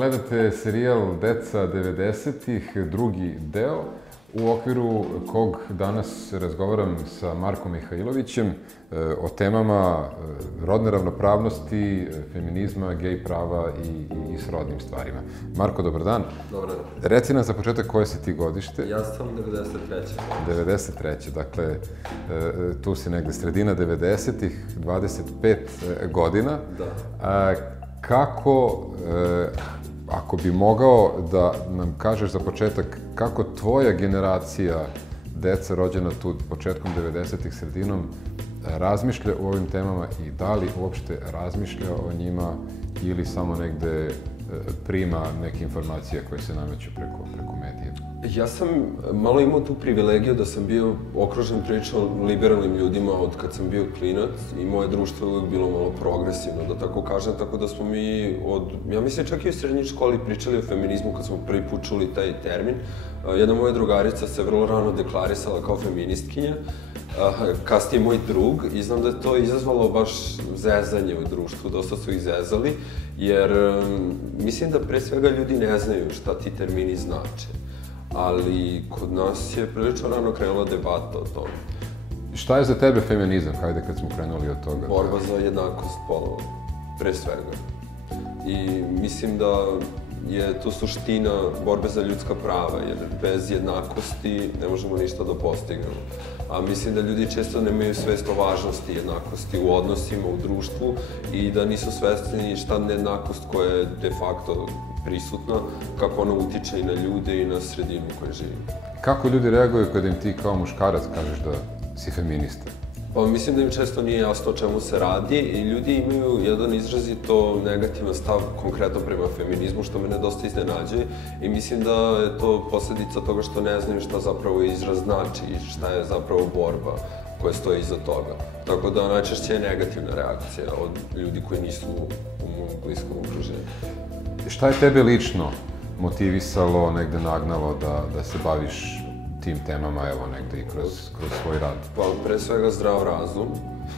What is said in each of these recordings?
Gledate serijal Deca 90-ih, drugi deo, u okviru kog danas razgovaram sa Markom Mihajlovićem o temama rodne ravnopravnosti, feminizma, gej prava i srodnim stvarima. Marko, dobar dan. Dobar dan. Reci nam za početak koje si ti godište? Ja sam 93. 93. Dakle, tu si negde sredina 90-ih, 25 godina. Da. Kako, ako bi mogao da nam kažeš za početak, kako tvoja generacija deca rođena tu početkom 90-ih sredinom razmišlja o ovim temama i da li uopšte razmišlja o njima ili samo negde prima neke informacije koje se nameću preko medija? Ja sam malo imao tu privilegiju da sam bio okružen pričom liberalnim ljudima od kad sam bio klinac i moje društvo je uvijek bilo malo progresivno, da tako kažem, tako da smo mi ja mislim čak i u srednjoj školi pričali o feminizmu kad smo prvi put čuli taj termin. Jedna moja drugarica se vrlo rano deklarisala kao feministkinja, kasnije moj drug, i znam da je to izazvalo baš zezanje u društvu, dosta su ih zezali, jer mislim da pre svega ljudi ne znaju šta ti termini znače. Ali kod nas je prilično rano krenula debata o tome. Šta je za tebe feminizam, hajde kad smo krenuli od toga? Borba za jednakost polova, pre svega. I mislim da je to suština borbe za ljudska prava, jer bez jednakosti ne možemo ništa da postignemo. A mislim da ljudi često nemaju svest o važnosti jednakosti u odnosima, u društvu i da nisu svesni šta nejednakost koja je de facto prisutna, kako ona utiče i na ljude i na sredinu u kojoj živimo. Kako ljudi reaguju kada im ti kao muškarac kažeš da si feminista? Pa mislim da im često nije jasno o čemu se radi i ljudi imaju jedan izrazito negativan stav konkretno prema feminizmu, što mene dosta iznenađuje i mislim da je to posledica toga što ne znaju šta zapravo izraz znači i šta je zapravo borba koja stoji iza toga. Tako da najčešće je negativna reakcija od ljudi koji nisu u mom bliskom okruženju. Šta je tebe lično motivisalo, negde nagnalo da se baviš tim temama, evo, negde i kroz svoj rad? Pa, pre svega zdrav razum,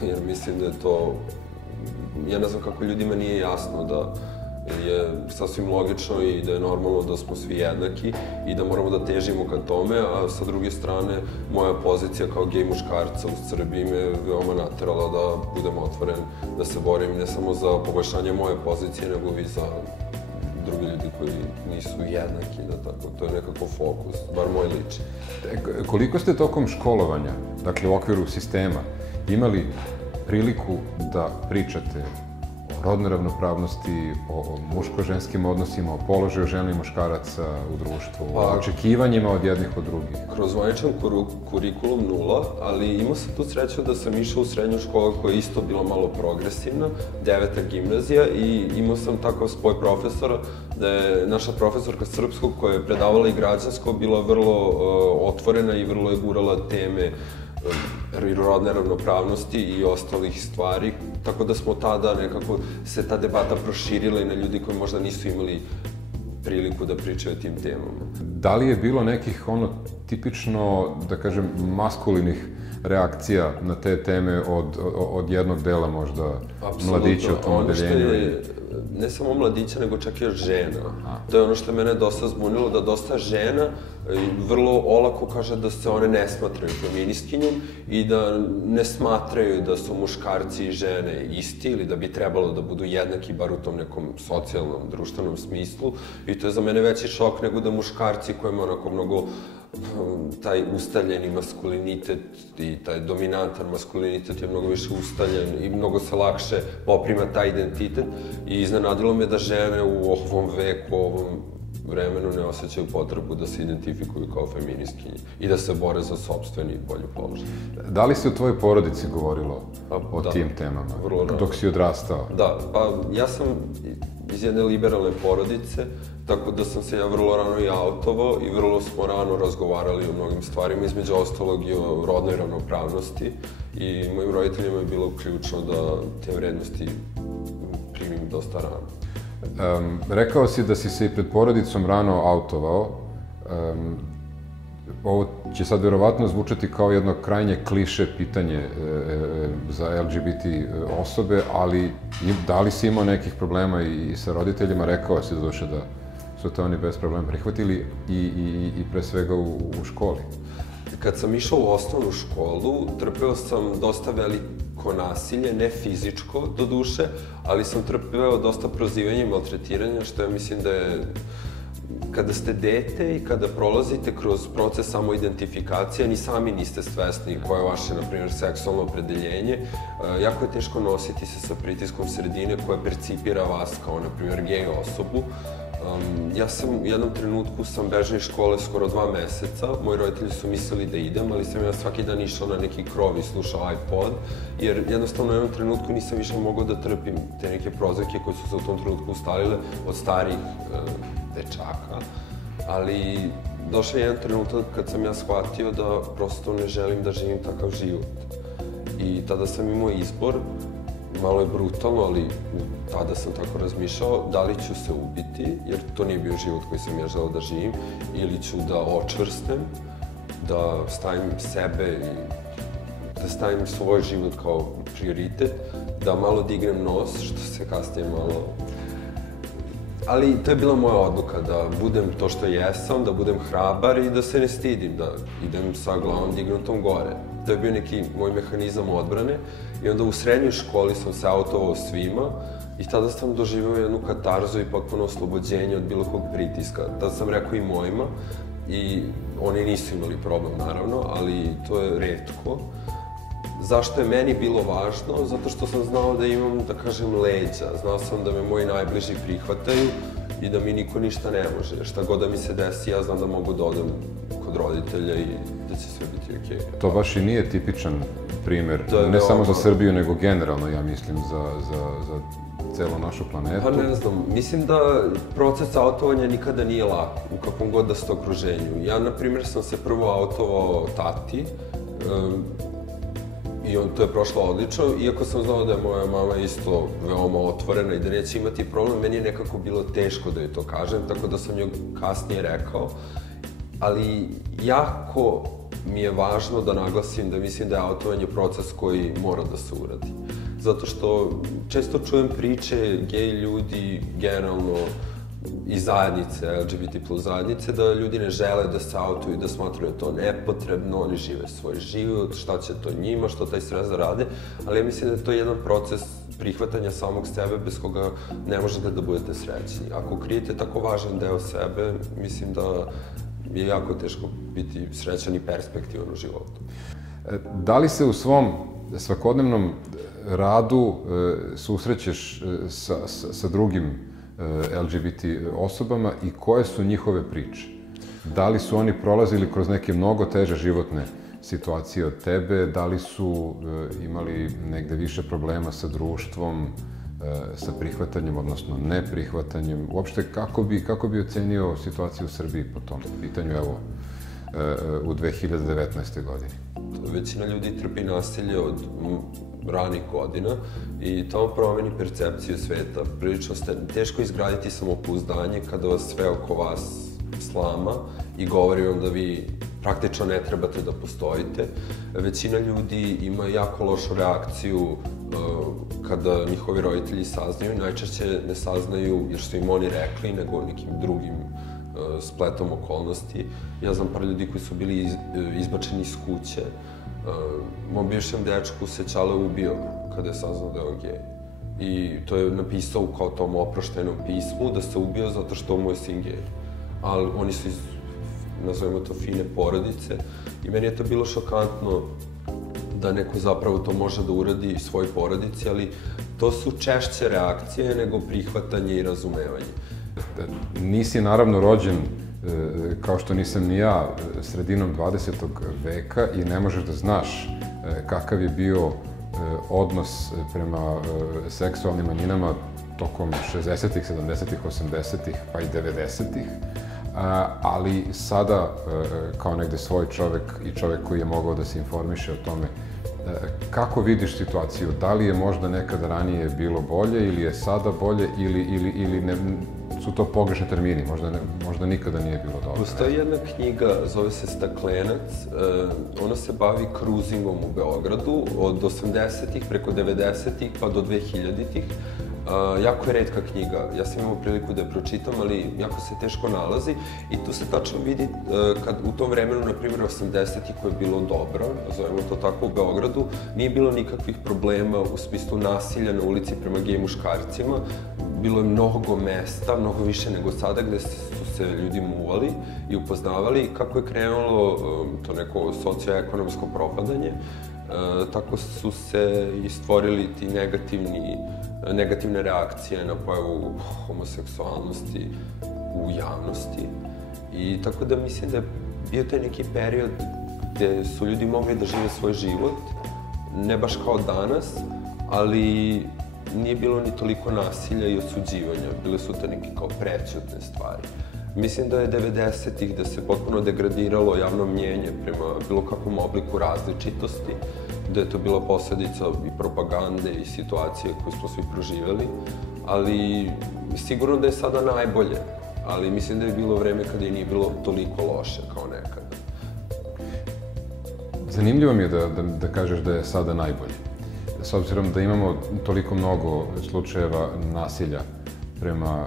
jer mislim da je to... Ja ne znam kako ljudima nije jasno da je sasvim logično i da je normalno da smo svi jednaki i da moramo da težimo ka tome, a sa druge strane, moja pozicija kao gej muškarca u Srbiji me veoma naterala da budem otvoren, da se borim ne samo za poboljšanje moje pozicije, nego i za drugi ljudi koji nisu jednaki, da tako, to je nekako fokus, bar moj lični. Koliko ste tokom školovanja, dakle u okviru sistema, imali priliku da pričate o rodnoj ravnopravnosti, o muško-ženskim odnosima, o položaju žena i muškaraca u društvu, o očekivanjima od jednih od drugih? Kroz zvaničan kurikulum 0, ali imao sam tu sreću da sam išao u srednju školu koja je isto bila malo progresivna, 9. gimnazija, i imao sam takav spoj profesora da je naša profesorka srpskog koja je predavala i građansko bila vrlo otvorena i vrlo je gurala teme rodne ravnopravnosti i ostalih stvari, tako da smo tada nekako se ta debata proširila i na ljudi koji možda nisu imali priliku da pričaju o tim temama. Da li je bilo nekih, tipično, da kažem, maskulinih reakcija na te teme od jednog dela možda mladića u tom odeljenju? Ne samo mladića, nego čak i od žena. To je ono što je mene dosta zbunilo, da dosta žena vrlo olako kaže da se one ne smatraju feministkinjom i da ne smatraju da su muškarci i žene isti ili da bi trebalo da budu jednaki, bar u tom nekom socijalnom, društvenom smislu. I to je za mene veći šok nego da muškarci kojima onako mnogo taj ustaljeni maskulinitet i taj dominantan maskulinitet je mnogo više ustaljen i mnogo se lakše poprima taj identitet i iznenadilo me da žene u ovom veku, u ovom vremenu ne osjećaju potrebu da se identifikuju kao feministkinje i da se bore za sopstveni bolji položaj. Da li se u tvojoj porodici govorilo o tim temama dok si odrastao? Da, pa ja sam iz jedne liberalne porodice, tako da sam se ja vrlo rano i autovao i vrlo smo rano razgovarali o mnogim stvarima, između ostalog i o rodnoj ravnopravnosti i mojim roditeljima je bilo ključno da te vrednosti primim dosta rano. Rekao si da si se i pred porodicom rano autovao. ovo će sad verovatno zvučati kao jedno krajnje kliše pitanje za LGBT osobe, ali da li si imao nekih problema i sa roditeljima? Rekao si doduše da su te oni bez problema prihvatili i pre svega u školi. Kad sam išao u osnovnu školu, trpeo sam dosta veliko nasilje, ne fizičko do duše, ali sam trpeo dosta prozivanja i maltretiranja, što ja mislim da je kada ste dete i kada prolazite kroz proces samoidentifikacije, ni sami niste svesni koje je vaše, na primjer, seksualno opredeljenje, jako je teško nositi se sa pritiskom sredine koja percipira vas kao, na primjer, gej osobu. Ja sam u jednom trenutku sam bežao iz škole skoro 2 meseca. Moji roditelji su mislili da idem, ali sam ja svaki dan išao na neki krov i slušao iPod, jer jednostavno u jednom trenutku nisam više mogao da trpim te neke prozivke koje su se u tom trenutku ustalile od starih dečaka. Ali došao je jedan trenutak kad sam ja shvatio da prosto ne želim da živim takav život. I tada sam imao izbor, malo je brutalno, ali tada sam tako razmišljao, da li ću se ubiti, jer to nije bio život koji sam ja želeo da živim, ili ću da očvrstem, da stavim sebe i da stavim svoj život kao prioritet, da malo dignem nos, što se kasnije malo... Ali to je bila moja odluka, da budem to što jesam, da budem hrabar i da se ne stidim, da idem sa glavom dignutom gore. To je bio neki moj mehanizam odbrane i onda u srednjoj školi sam se autovao svima i tada sam doživeo jednu katarzu i potpuno oslobođenje od bilo kog pritiska. Tada sam rekao i mojima i oni nisu imali problem, naravno, ali to je retko. Zašto je meni bilo važno? Zato što sam znao da imam, da kažem, leđa. Znao sam da me moji najbliži prihvataju i da mi niko ništa ne može. Šta god da mi se desi, ja znam da mogu da odem kod roditelja i da će sve biti okej. To baš i nije tipičan primer, ne samo za Srbiju, nego generalno, ja mislim, za celu našu planetu. Pa ne znam, mislim da proces autovanja nikada nije lak, u kakvom god da ste okruženju. Ja, na primjer, sam se prvo autovao tati, i to je prošlo odlično, iako sam znao da je moja mama isto veoma otvorena i da neće imati problem, meni je nekako bilo teško da joj to kažem, tako da sam joj kasnije rekao. Ali jako mi je važno da naglasim da mislim da je autovanje proces koji mora da se uradi. Zato što često čujem priče gej ljudi, generalno iz zajednice, LGBT plus zajednice, da ljudi ne žele da se autuju, da smatraju to nepotrebno, oni žive svoj život, šta će to njima, što taj stres da rade, ali ja mislim da je to jedan proces prihvatanja samog sebe bez koga ne možete da budete srećni. Ako krijete tako važan deo sebe, mislim da je jako teško biti srećan i perspektivan u životu. Da li se u svom svakodnevnom radu susrećeš sa drugim LGBT osobama i koje su njihove priče? Da li su oni prolazili kroz neke mnogo teže životne situacije od tebe? Da li su imali negde više problema sa društvom, sa prihvatanjem, odnosno neprihvatanjem? Uopšte, kako bi ocenio situaciju u Srbiji po tom pitanju, evo, u 2019. godini? Većina ljudi trpi nasilje od ranih godina i to promeni percepciju sveta. Prilično teško izgraditi samopouzdanje kada vas sve oko vas slama i govori vam da vi praktično ne trebate da postojite. Većina ljudi ima jako lošu reakciju kada njihovi roditelji saznaju. Najčešće ne saznaju jer su im oni rekli, nego nekim drugim spletom okolnosti. Ja znam par ljudi koji su bili izbačeni iz kuće. Mom bivšem dečku se Ćale ubio kada je saznao da je on gej. I to je napisao kao tom oproštenom pismu da se ubio zato što mu je sin gej. Ali oni su iz, nazovimo to, fine porodice. I meni je to bilo šokantno da neko zapravo to može da uradi svoj porodici, ali to su češće reakcije nego prihvatanje i razumevanje. Nisi naravno rođen, kao što nisam ni ja, sredinom 20. veka i ne možeš da znaš kakav je bio odnos prema seksualnim manjinama tokom 60-ih, 70-ih, 80-ih, pa i 90-ih. ali sada kao negde svoj čovek i čovek koji je mogao da se informiše o tome, kako vidiš situaciju? Da li je možda nekada ranije bilo bolje ili je sada bolje ili su to pogrešni termini, možda nikada nije bilo dobro? Postoji jedna knjiga, zove se Staklenac, ona se bavi kruzingom u Beogradu od 80-ih preko 90-ih pa do 2000-ih. Jako je retka knjiga, ja sam imao priliku da je pročitam, ali jako se teško nalazi i tu se tačno vidi kad u tom vremenu, na primjer 80-ih, koje je bilo dobro, zovemo to tako, u Beogradu, nije bilo nikakvih problema u smislu nasilja na ulici prema gej muškarcima. Bilo je mnogo mesta, mnogo više nego sada, gde su se ljudi muvali i upoznavali. Kako je krenulo to neko socioekonomsko propadanje, tako su se i stvorili ti negativne reakcije na pojavu homoseksualnosti u javnosti. I tako da mislim da je bio taj neki period gde su ljudi mogli da žive svoj život, ne baš kao danas, ali nije bilo ni toliko nasilja i osuđivanja. Bile su to neke kao prećutne stvari. Mislim da je 90-ih da se potpuno degradiralo javno mnjenje prema bilo kakvom obliku različitosti, da je to bila posledica i propagande i situacije koju smo svi proživeli, ali sigurno da je sada najbolje, ali mislim da je bilo vreme kada i nije bilo toliko loše kao nekada. Zanimljivo mi je da kažeš da je sada najbolje. S obzirom da imamo toliko mnogo slučajeva nasilja prema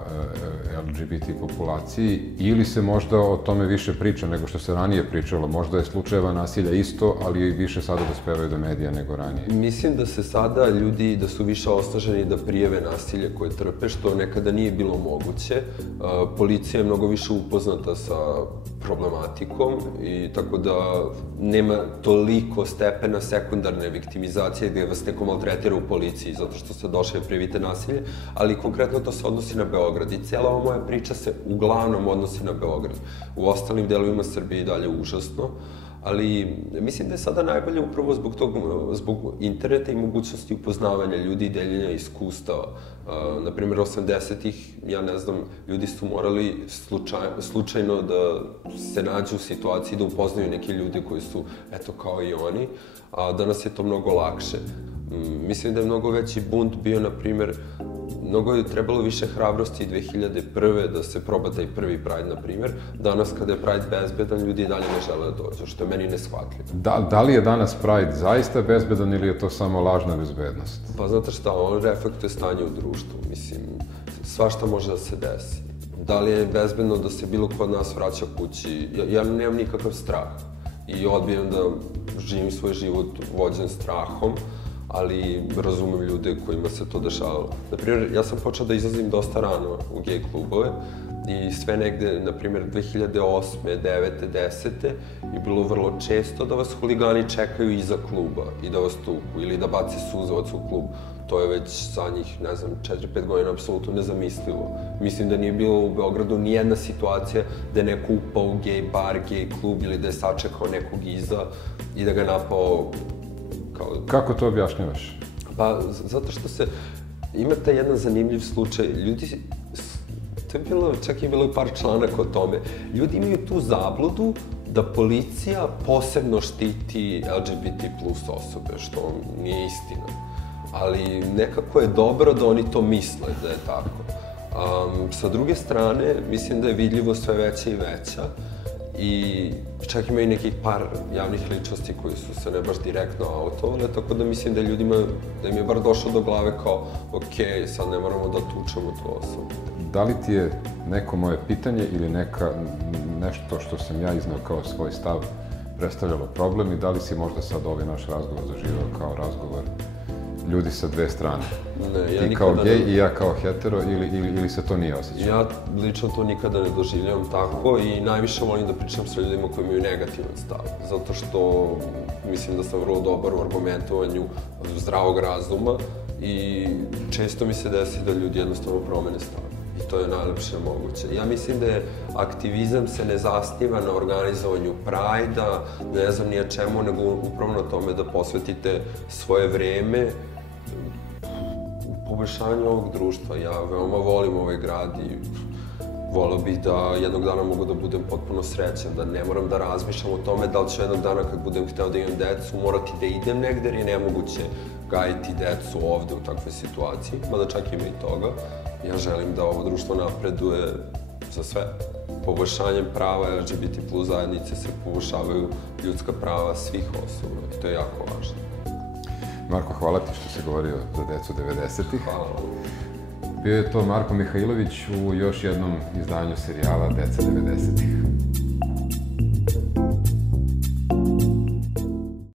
LGBT populaciji, ili se možda o tome više priča nego što se ranije pričalo. Možda je slučajeva nasilja isto, ali više sada dospevaju do medija nego ranije. Mislim da se sada ljudi, da su više osnaženi da prijave nasilje koje trpe, što nekada nije bilo moguće. Policija je mnogo više upoznata sa problematikom i tako da nema toliko stepena sekundarne viktimizacije gde vas neko maltretira u policiji zato što ste došli da prijavite nasilje, ali konkretno to se odnosi na Beograd i cijela ova moja priča se uglavnom odnosi na Beograd. U ostalim delovima Srbije i dalje užasno, ali mislim da je sada najbolje upravo zbog interneta i mogućnosti upoznavanja ljudi i deljenja iskustava. Naprimjer, 80-ih, ja ne znam, ljudi su morali slučajno da se nađu u situaciji da upoznaju neke ljude koji su, eto, kao i oni, a danas je to mnogo lakše. Mislim da je mnogo veći bunt bio, na primjer, mnogo je trebalo više hrabrosti 2001. da se proba taj prvi Pride, na primjer. Danas, kada je Pride bezbedan, ljudi i dalje ne žele da dođu, što je meni neshvatljivo. Da li je danas Pride zaista bezbedan ili je to samo lažna bezbednost? Pa znate šta, on reflektuje stanje u društvu. Mislim, svašta može da se desi. Da li je bezbedno da se bilo ko od nas vraća kući? Ja nemam nikakav strah i odbijam da živim svoj život vođen strahom, ali razumem ljude kojima se to dešavalo. Naprimjer, ja sam počeo da izlazim dosta rano u gej klubove i sve negde, naprimjer, 2008. 9. 10. je bilo vrlo često da vas huligani čekaju iza kluba i da vas tuku ili da baci suzavac u klub. To je već zadnjih, ne znam, 4-5 godina apsolutno nezamislivo. Mislim da nije bilo u Beogradu nijedna situacija da je neko upao u gej bar, gej klub ili da je sačekao nekog iza i da ga napao. Kako to objašnjavaš? Pa, zato što ima taj jedan zanimljiv slučaj. Ljudi, to je bilo, čak je bilo i par članaka o tome. Ljudi imaju tu zabludu da policija posebno štiti LGBT plus osobe, što nije istina. Ali nekako je dobro da oni to misle da je tako. Sa druge strane, mislim da je vidljivost sve veća i veća. I čak ima i nekih par javnih ličnosti koji su se ne baš direktno autovale, tako da mislim da ljudima, da im je bar došlo do glave kao, ok, sad ne moramo da tučemo tu osobu. Da li ti je neko moje pitanje ili nešto što sam ja iznao kao svoj stav predstavljalo problem i da li si možda sad ovaj naš razgovor doživao kao razgovor ljudi sa dve strane? Ne, ti kao gej i ja kao hetero ili se to nije osjećao? Ja lično to nikada ne doživljavam tako i najviše volim da pričam sa ljudima koji imaju negativan stav. Zato što mislim da sam vrlo dobar u argumentovanju zdravog razuma i često mi se desi da ljudi jednostavno promene stav. I to je najlepše moguće. Ja mislim da je aktivizam se ne zasniva na organizovanju Prajda, ne znam nije čemu, nego upravo na tome da posvetite svoje vreme u poboljšanju ovog društva. Ja veoma volim ovaj grad i voleo bih da jednog dana mogu da budem potpuno srećan, da ne moram da razmišljam o tome da li ću jednog dana kad budem hteo da imam decu morati da idem negde jer je nemoguće gajiti decu ovde u takvoj situaciji, mada čak ima i toga. Ja želim da ovo društvo napreduje za sve. Poboljšanjem prava LGBT plus zajednice se poboljšavaju ljudska prava svih osoba i to je jako važno. Marko, hvala ti što si govorio za decu 90-ih. Hvala. Bio je to Marko Mihajlović u još jednom izdanju serijala Deca 90-ih.